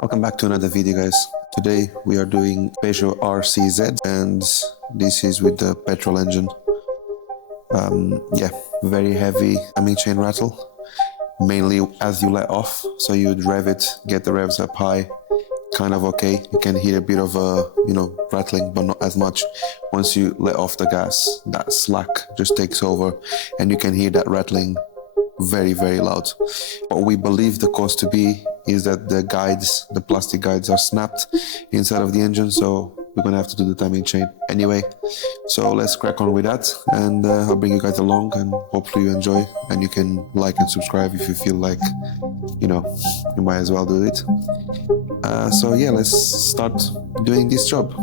Welcome back to another video, guys. Today we are doing Peugeot RCZ and this is with the petrol engine. Yeah, very heavy timing chain rattle, mainly as you let off. So you'd rev it, get the revs up high, kind of okay. You can hear a bit of a, rattling, but not as much. Once you let off the gas, that slack just takes over and you can hear that rattling very, very loud. What we believe the cause to be is that the plastic guides are snapped inside of the engine, so we're gonna have to do the timing chain anyway. So let's crack on with that, and I'll bring you guys along, and hopefully you enjoy, and you can like and subscribe if you feel like, you might as well do it. So yeah, let's start doing this job.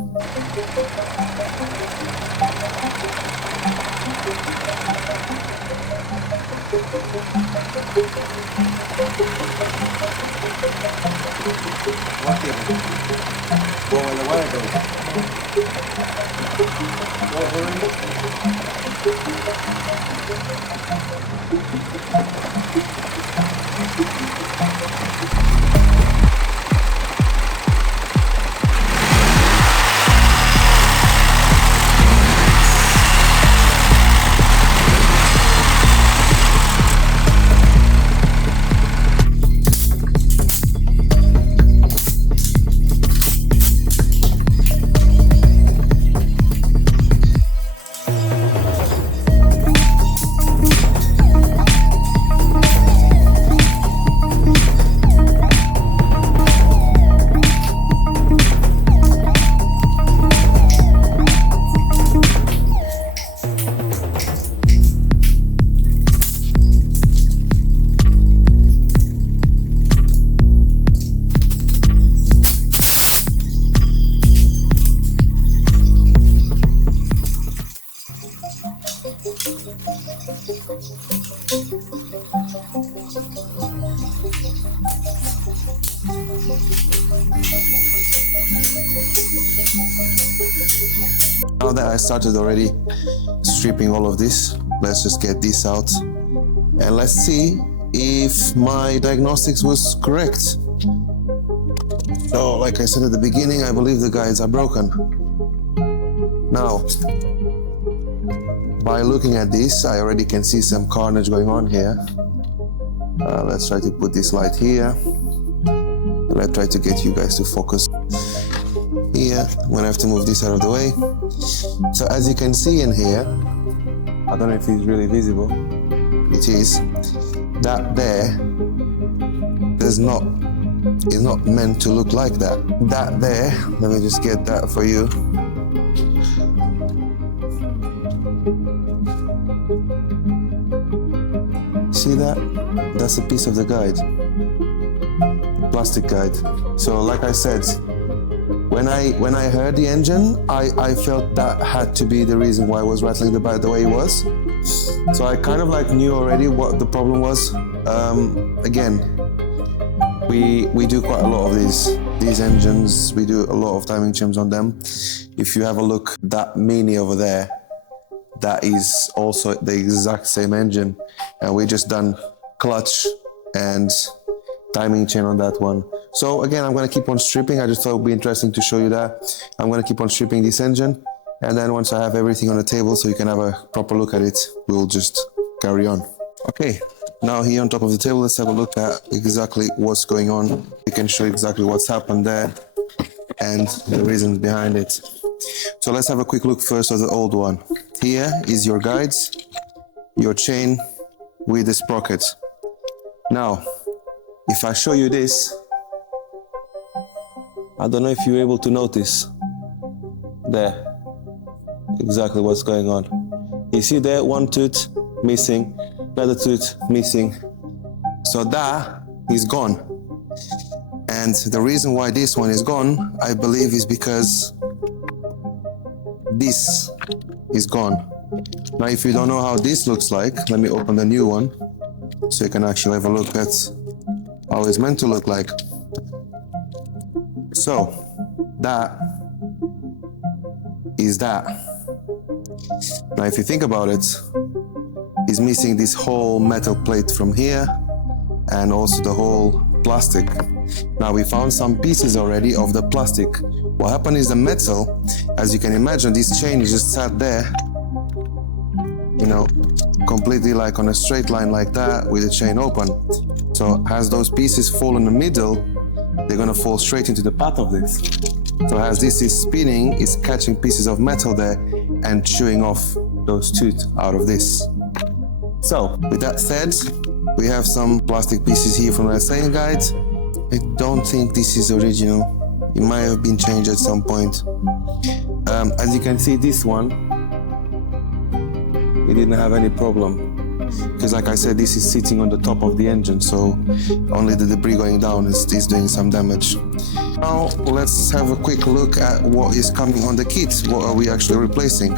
Now that I started already stripping all of this, let's just get this out and let's see if my diagnostics was correct. So like I said at the beginning, I believe the guides are broken. Now, by looking at this, I already can see some carnage going on here. Let's try to put this light here. Let's try to get you guys to focus here. I'm gonna have to move this out of the way. So as you can see in here, I don't know if it's really visible. It is. That there is not meant to look like that. That there, let me just get that for you. See that? That's a piece of the guide. Plastic guide. So like I said, when I heard the engine, I felt that had to be the reason why it was rattling the way it was. So I kind of knew already what the problem was. Again, we do quite a lot of these engines. We do a lot of timing chains on them. If you have a look, that Mini over there, that is also the exact same engine, and we just done clutch and timing chain on that one. So again, I'm going to keep on stripping. I just thought it would be interesting to show you that. I'm going to keep on stripping this engine, and then once I have everything on the table so you can have a proper look at it, we'll just carry on. Okay, now here on top of the table, let's have a look at exactly what's going on. We can show exactly what's happened there and the reasons behind it. So let's have a quick look first at the old one. Here is your guides, your chain with the sprocket. Now, if I show you this, I don't know if you're able to notice there exactly what's going on. You see there, one tooth missing, another tooth missing. So that is gone. And the reason why this one is gone, I believe, is because this is gone. Now, if you don't know how this looks like, let me open the new one so you can actually have a look at how it's meant to look like. So that is that. Now, if you think about it, it's missing this whole metal plate from here and also the whole plastic. Now we found some pieces already of the plastic. What happened is the metal, as you can imagine, this chain is just sat there, you know, completely like on a straight line like that with the chain open. So as those pieces fall in the middle, they're gonna fall straight into the path of this. So as this is spinning, it's catching pieces of metal there and chewing off those tooth out of this. So with that said, we have some plastic pieces here from the same guide. I don't think this is original. It might have been changed at some point. As you can see, this one, it didn't have any problem. Because like I said, this is sitting on the top of the engine, so only the debris going down is doing some damage. Now let's have a quick look at what is coming on the kit. What are we actually replacing?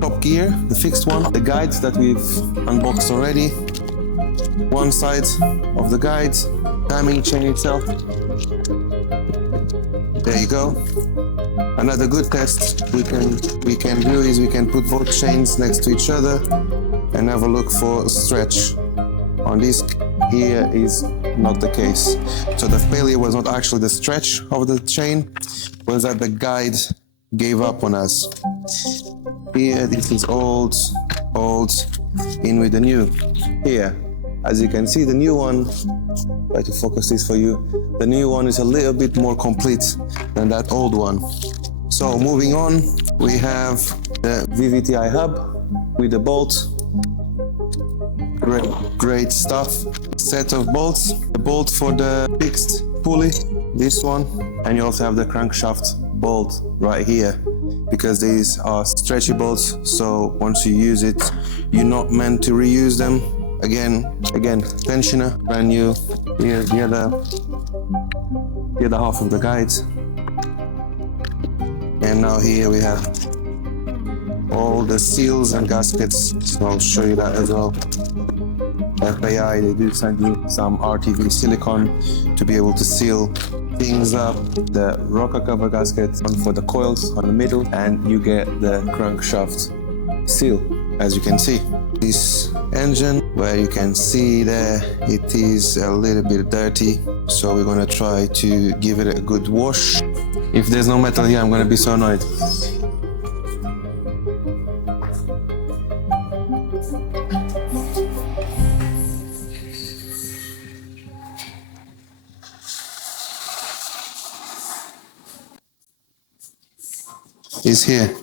Top gear, the fixed one, the guides that we've unboxed already, one side of the guide, timing chain itself. There you go. Another good test we can do is we can put both chains next to each other and have a look for stretch. On this here is not the case. So the failure was not actually the stretch of the chain, was that the guide gave up on us. Here, this is old, in with the new. Here, as you can see, the new one, try to focus this for you, the new one is a little bit more complete than that old one. So moving on, we have the VVTi hub with the bolt. Great stuff. Set of bolts. The bolt for the fixed pulley, this one, and you also have the crankshaft bolt right here, because these are stretchy bolts, so once you use it, you're not meant to reuse them. Again, tensioner, brand new. Here's the other half of the guide. And now here we have all the seals and gaskets, so I'll show you that as well. FAI, they do send you some RTV silicone to be able to seal things up. The rocker cover gasket for the coils on the middle, and you get the crankshaft seal, as you can see. This engine, where you can see there, it is a little bit dirty, so we're gonna try to give it a good wash. If there's no metal here, I'm gonna be so annoyed. Is here.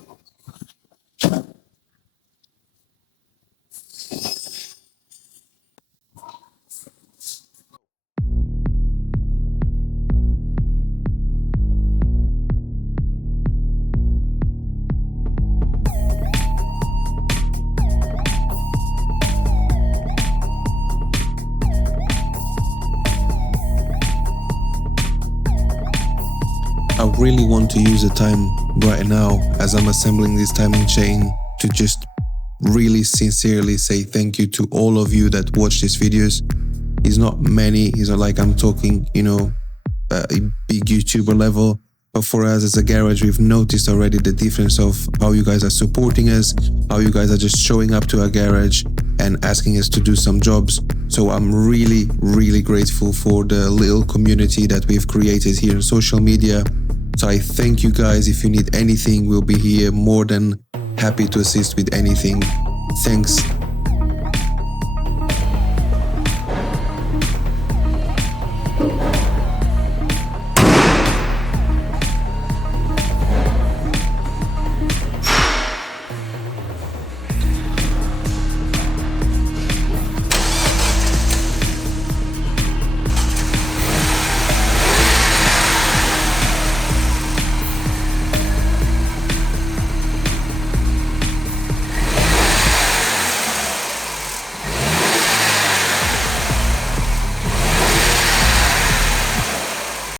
I really want to use the time right now as I'm assembling this timing chain to just really sincerely say thank you to all of you that watch these videos. It's not many, it's not like I'm talking, you know, a big YouTuber level, but for us as a garage, we've noticed already the difference of how you guys are supporting us, how you guys are just showing up to our garage and asking us to do some jobs. So I'm really, really grateful for the little community that we've created here on social media. So I thank you guys. If you need anything, we'll be here, more than happy to assist with anything. Thanks